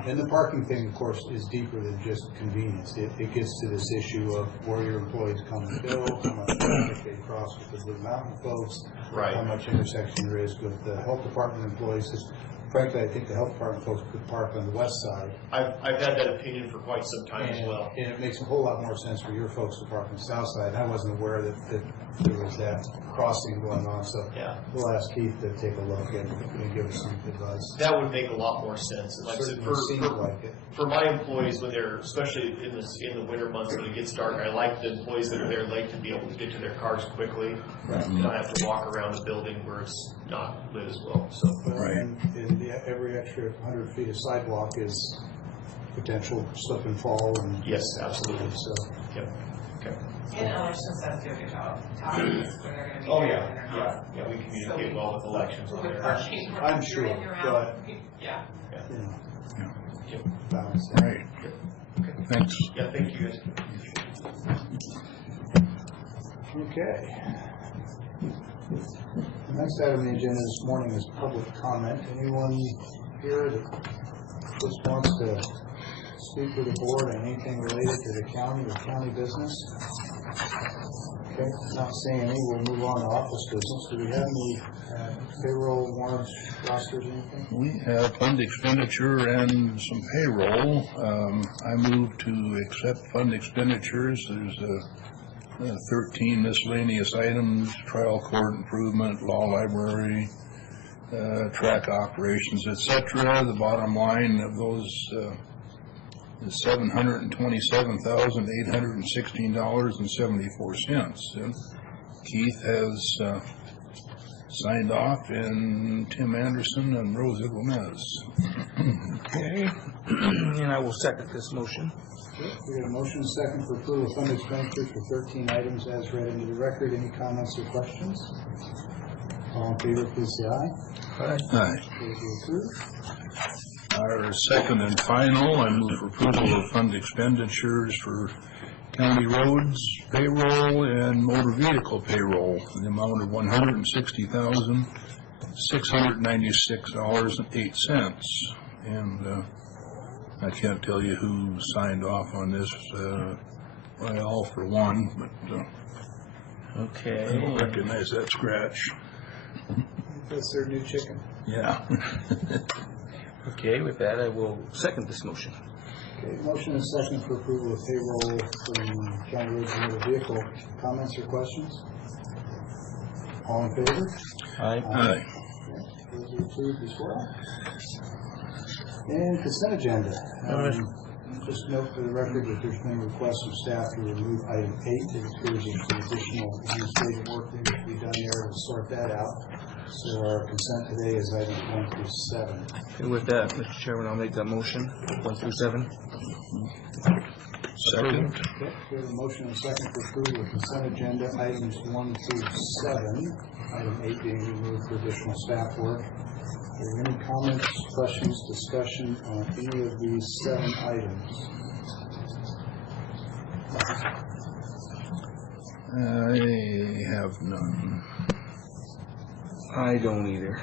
And the parking thing, of course, is deeper than just convenience. It gets to this issue of where your employees come and go, how much traffic they cross with the Blue Mountain folks, how much intersection there is with the health department employees. frankly, I think the health department folks could park on the west side. I've had that opinion for quite some time as well. And it makes a whole lot more sense for your folks to park on the south side. I wasn't aware that there was that crossing going on, so Yeah. we'll ask Keith to take a look and give us some advice. That would make a lot more sense. And like I said, Certainly seems like it. for my employees, when they're, especially in the winter months when it gets dark, I like the employees that are there late to be able to get to their cars quickly. You don't have to walk around the building where it's not lit as well, so. Right. And every extra 100 feet of sidewalk is potential slip and fall and. Yes, absolutely. So, Yep. Okay. And elections does do a good job telling us where they're going to be. Oh, yeah, we communicate well with elections on With there. parking, I'm sure, running around. but- Yeah. you know, Yep. balance. Right. Thanks. Yeah, thank you guys. Okay. The next item on the agenda this morning is public comment. Anyone here that just wants to speak to the board on anything related to the county or county business? Okay, not seeing any, we'll move on to office business. Do we have any payroll warrants, rosters, anything? We have fund expenditure and some payroll. I move to accept fund expenditures. There's 13 miscellaneous items, trial court improvement, law library, track operations, etc. The bottom line of those is $727,816.74. Keith has signed off, and Tim Anderson and Rosa Gomez. Okay, and I will second this motion. We got a motion and a second for approval of fund expenditures for 13 items as read into the record. Any comments or questions? All in favor, please say aye. Aye. Aye. Those who approve. Our second and final, I move for approval of fund expenditures for county roads payroll and motor vehicle payroll in the amount of $160,696.08. And I can't tell you who signed off on this, by all for one, but I Okay. don't recognize that scratch. That's their new chicken. Yeah. Okay, with that, I will second this motion. Okay, motion and second for approval of payroll from county roads and motor vehicle. Comments or questions? All in favor? Aye. Aye. Those are approved as well. And consent agenda. Just note for the record that there's been a request from staff to remove item 8. It appears there's some additional administrative work that needs to be done there to sort that out. So our consent today is items 1 through 7. And with that, Mr. Chairman, I'll make that motion, 1 through 7. Second. Okay, we have a motion and a second for approval of consent agenda items 1 through 7. Item 8 being removed for additional staff work. Are there any comments, questions, discussion on any of these 7 items? I have none. I don't either.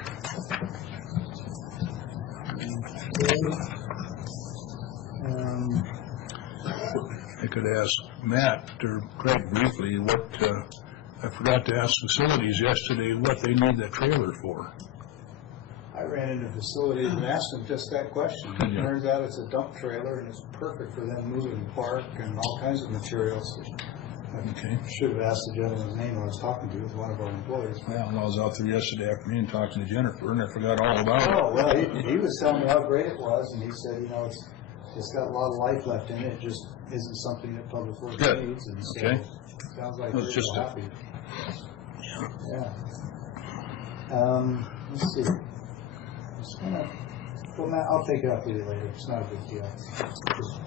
I could ask Matt or Craig briefly what, I forgot to ask facilities yesterday what they need that trailer for. I ran into facilities and asked them just that question. It Yeah. turns out it's a dump trailer and it's perfect for them moving park and all kinds of materials. Okay. I should have asked the gentleman's name I was talking to, it was one of our employees. Well, I was out there yesterday afternoon talking to Jennifer, and I forgot all about it. Oh, well, he was telling me how great it was, and he said, you know, it's got a lot of life left in it, it just isn't something that Public Works Good. needs, and so, Okay. sounds like Well, they're it's just a- happy. Yeah. Let's see. Well, Matt, I'll take it up with you later, it's not a big deal.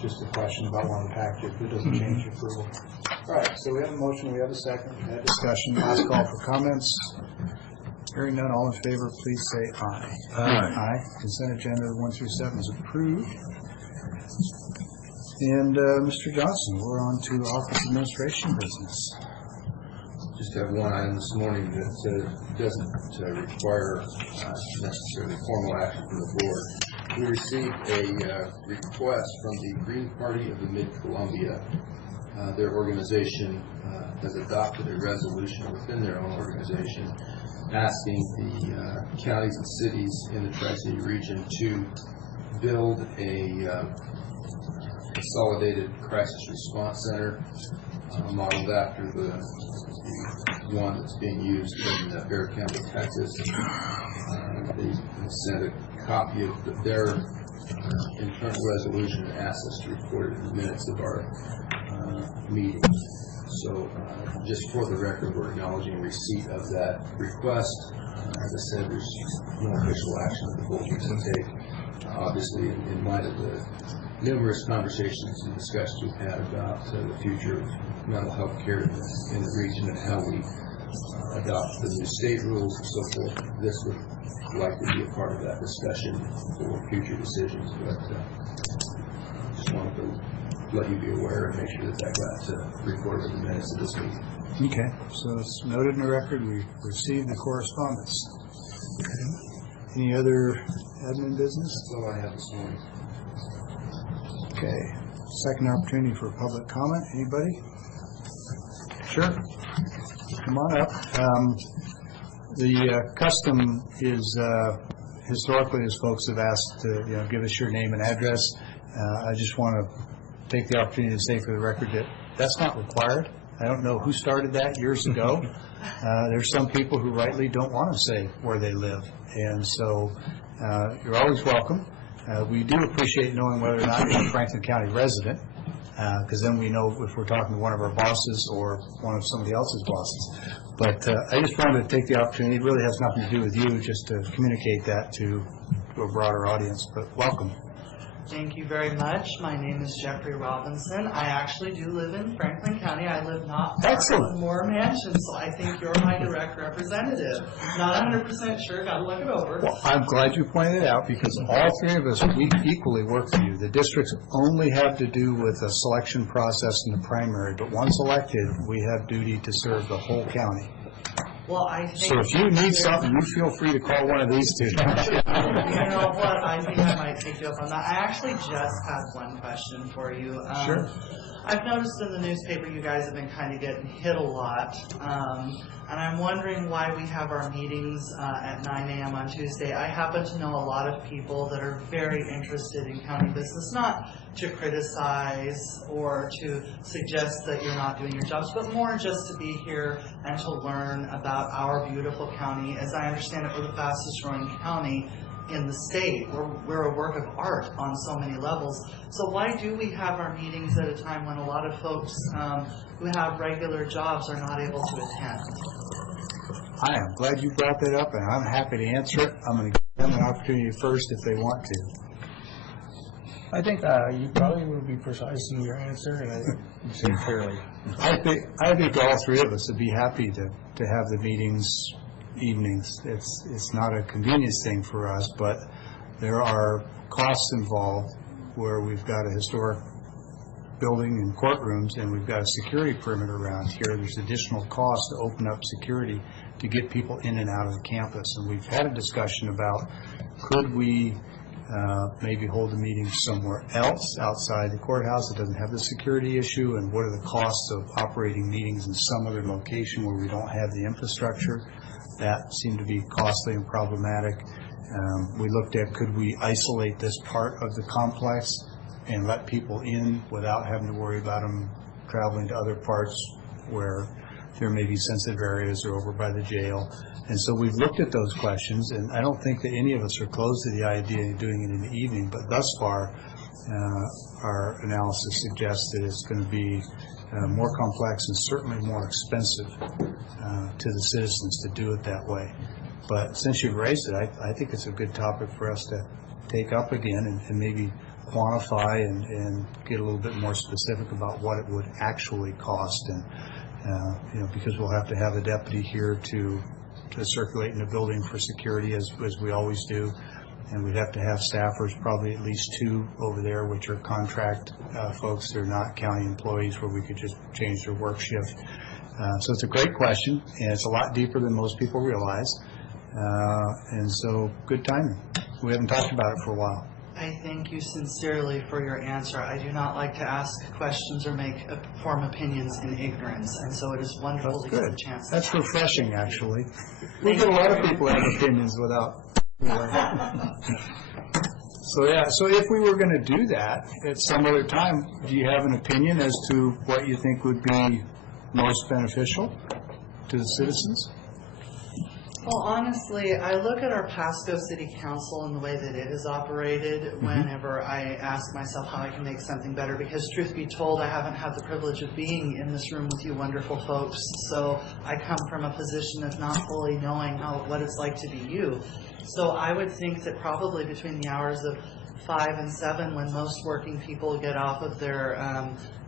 Just a question about one of the packages, it doesn't change your approval. All right, so we have a motion, we have a second, we had discussion, last call for comments. Hearing none, all in favor, please say aye. Aye. Aye. Consent agenda 1 through 7 is approved. And Mr. Johnson, we're on to office administration business. Just have one item this morning that doesn't require necessarily formal action from the board. We received a request from the Green Party of the Mid-Columbia. Their organization has adopted a resolution within their own organization asking the counties and cities in the Tri-City region to build a consolidated crisis response center modeled after the one that's being used in Bexar County, Texas. They sent a copy of their internal resolution and asked us to record it in the minutes of our meeting. So just for the record, we're acknowledging receipt of that request. As I said, there's no official action that the board needs to take. Obviously, in light of the numerous conversations and discussions we've had about the future of mental health care in the region and how we adopt the new state rules and so forth, this would likely be a part of that discussion for future decisions. But just wanted to let you be aware and make sure that got recorded in the minutes of this meeting. Okay, so it's noted in the record, we received the correspondence. Any other admin business? That's all I have this morning. Okay, second opportunity for public comment. Anybody? Sure. Come on up. The custom is historically, as folks have asked to give us your name and address. I just want to take the opportunity to say for the record that that's not required. I don't know who started that years ago. There's some people who rightly don't want to say where they live, and so you're always welcome. We do appreciate knowing whether or not you're a Franklin County resident, because then we know if we're talking to one of our bosses or one of somebody else's bosses. But I just wanted to take the opportunity. It really has nothing to do with you, just to communicate that to a broader audience. But welcome. Thank you very much. My name is Jeffrey Robinson. I actually do live in Franklin County. I live not far from Moore Mansion, so I think you're my direct representative. Not 100% sure, got to look it over. Well, I'm glad you pointed it out, because all three of us, we equally work for you. The districts only have to do with the selection process in the primary, but once elected, we have duty to serve the whole county. Well, I think so if you need something, you feel free to call one of these two. You know what? I think I might take you up on that. I actually just had one question for you. Sure. I've noticed in the newspaper you guys have been kind of getting hit a lot. And I'm wondering why we have our meetings at 9 a.m. on Tuesday. I happen to know a lot of people that are very interested in county business, not to criticize or to suggest that you're not doing your jobs, but more just to be here and to learn about our beautiful county. As I understand it, we're the fastest growing county in the state. We're a work of art on so many levels. So why do we have our meetings at a time when a lot of folks who have regular jobs are not able to attend? I am glad you brought that up, and I'm happy to answer it. I'm going to give them an opportunity first if they want to. I think you probably would be precise in your answer, and I think you say clearly. I think all three of us would be happy to have the meetings evenings. It's not a convenience thing for us, but there are costs involved where we've got a historic building and courtrooms, and we've got a security perimeter around here. There's additional costs to open up security to get people in and out of the campus. And we've had a discussion about, could we maybe hold a meeting somewhere else outside the courthouse that doesn't have the security issue, and what are the costs of operating meetings in some other location where we don't have the infrastructure. That seemed to be costly and problematic. We looked at, could we isolate this part of the complex and let people in without having to worry about them traveling to other parts where there may be sensitive areas or over by the jail. And so we've looked at those questions, and I don't think that any of us are closed to the idea of doing it in the evening, but thus far our analysis suggests that it's going to be more complex and certainly more expensive to the citizens to do it that way. But since you've raised it, I think it's a good topic for us to take up again and maybe quantify and get a little bit more specific about what it would actually cost. And because we'll have to have a deputy here to circulate in the building for security as we always do, and we'd have to have staffers, probably at least 2 over there, which are contract folks. They're not county employees where we could just change their work shift. So it's a great question, and it's a lot deeper than most people realize. And so good timing. We haven't talked about it for a while. I thank you sincerely for your answer. I do not like to ask questions or form opinions in ignorance, and so it is wonderful to get the chance. That's refreshing, actually. We get a lot of people have opinions without. So if we were going to do that at some other time, do you have an opinion as to what you think would be most beneficial to the citizens? Well, honestly, I look at our Pasco City Council and the way that it is operated whenever I ask myself how I can make something better, because truth be told, I haven't had the privilege of being in this room with you wonderful folks, so I come from a position of not fully knowing what it's like to be you. So I would think that probably between the hours of 5 and 7, when most working people get off of their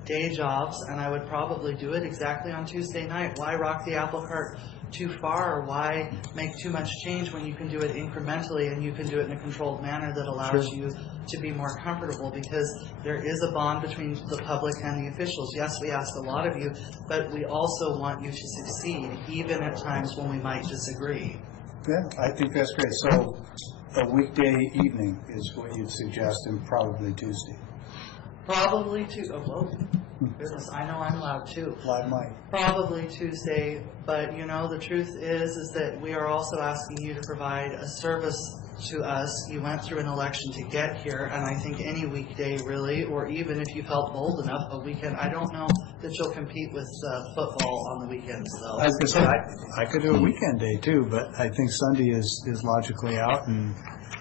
day jobs, and I would probably do it exactly on Tuesday night. Why rock the apple cart too far? Why make too much change when you can do it incrementally and you can do it in a controlled manner that allows you to be more comfortable? Because there is a bond between the public and the officials. Yes, we ask a lot of you, but we also want you to succeed, even at times when we might disagree. Yeah, I think that's great. So a weekday evening is what you'd suggest, and probably Tuesday. Probably Tuesday. Oh, whoa. Goodness, I know I'm loud too. Live mic. Probably Tuesday, but the truth is that we are also asking you to provide a service to us. You went through an election to get here, and I think any weekday really, or even if you felt bold enough, a weekend. I don't know that you'll compete with football on the weekends, though. I was going to say, I could do a weekend day too, but I think Sunday is logically out, and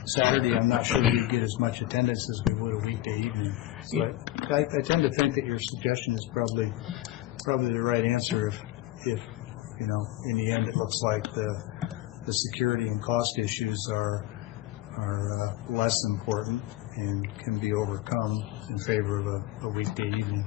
Saturday I'm not sure we'd get as much attendance as we would a weekday evening. But I tend to think that your suggestion is probably the right answer if in the end it looks like the security and cost issues are less important and can be overcome in favor of a weekday evening.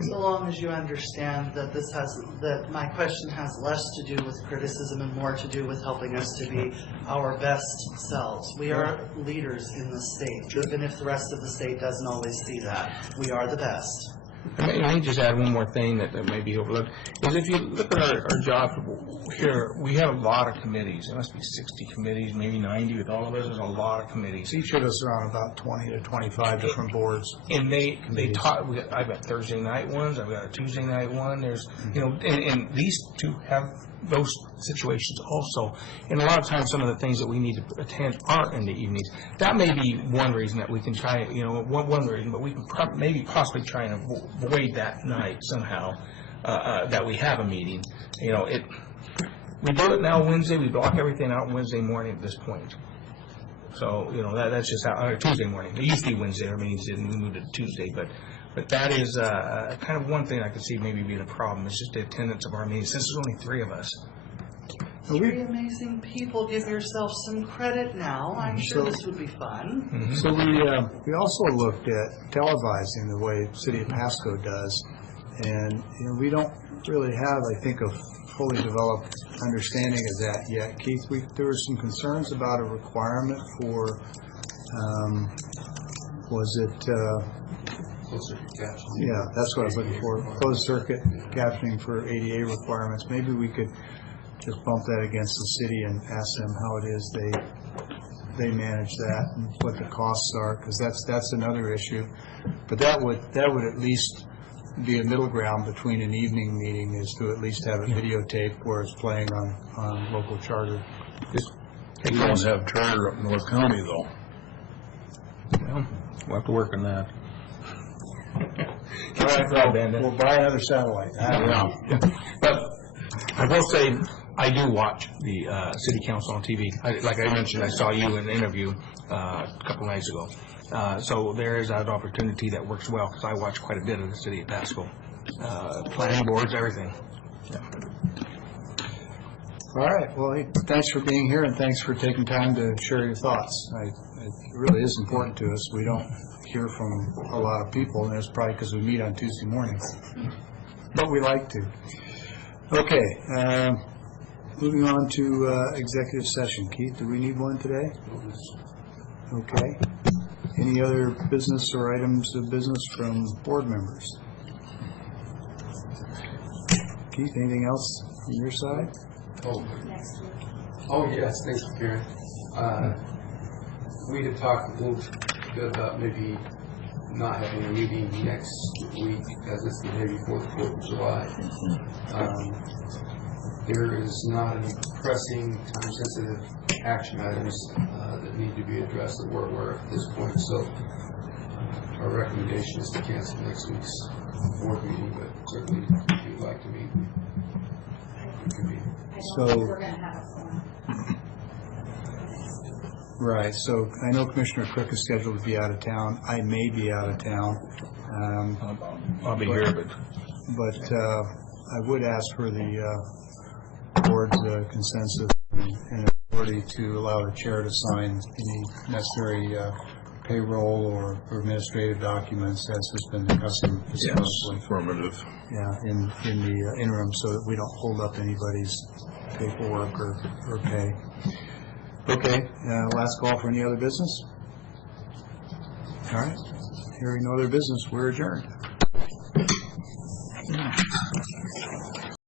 So long as you understand that that my question has less to do with criticism and more to do with helping us to be our best selves. We are leaders in the state, even if the rest of the state doesn't always see that. We are the best. Let me just add one more thing that may be overlooked, is if you look at our job here, we have a lot of committees. There must be 60 committees, maybe 90 with all of us. There's a lot of committees. Each of us are on about 20 to 25 different boards. And they taught, I've got Thursday night ones, I've got a Tuesday night one, there's, and these two have those situations also. And a lot of times some of the things that we need to attend are in the evenings. That may be one reason that we can try, one reason, but we can maybe possibly try and avoid that night somehow, that we have a meeting. We do it now Wednesday, we block everything out Wednesday morning at this point. So, that's just how, Tuesday morning. It used to be Wednesday, our meetings didn't move to Tuesday, but that is kind of one thing I could see maybe being a problem. It's just the attendance of our meetings, since there's only 3 of us. 3 amazing people. Give yourself some credit now. I'm sure this would be fun. Mm-hmm. So we also looked at televising the way City of Pasco does, and we don't really have, I think, a fully developed understanding of that yet. Keith, there were some concerns about a requirement for, was it? Closed circuit captioning. Yeah, that's what I was looking for. Closed circuit captioning for ADA requirements. Maybe we could just bump that against the city and ask them how it is they manage that and what the costs are, because that's another issue. But that would at least be a middle ground between an evening meeting, is to at least have a videotape where it's playing on local charter. We don't have charter up in North County, though. Well, we'll have to work on that. We'll buy another satellite. But I will say, I do watch the city council on TV. Like I mentioned, I saw you in an interview a couple nights ago. So there is that opportunity that works well, because I watch quite a bit of the city of Pasco. Planning boards, everything. Yeah. All right. Well, hey, thanks for being here, and thanks for taking time to share your thoughts. It really is important to us. We don't hear from a lot of people, and that's probably because we meet on Tuesday mornings. But we like to. Okay. Moving on to executive session. Keith, do we need one today? Okay. Any other business or items of business from board members? Keith, anything else from your side? Oh yes, thanks, Karen. We had talked a little good about maybe not having a meeting next week, as it's the day before the 4th of July. There is not any pressing, time-sensitive action items that need to be addressed that we're aware of at this point. So our recommendation is to cancel next week's board meeting, but certainly if you'd like to meet, we can meet. I don't So- think we're gonna have a forum. Right, so I know Commissioner Cook is scheduled to be out of town. I may be out of town. I'll be here, But I would ask for the board's consensus and authority to allow the chair to sign any necessary payroll or administrative documents as has been the custom yes, historically. affirmative. Yeah, in the interim, so that we don't hold up anybody's paperwork or pay. Okay, last call for any other business? All right, hearing no other business, we're adjourned.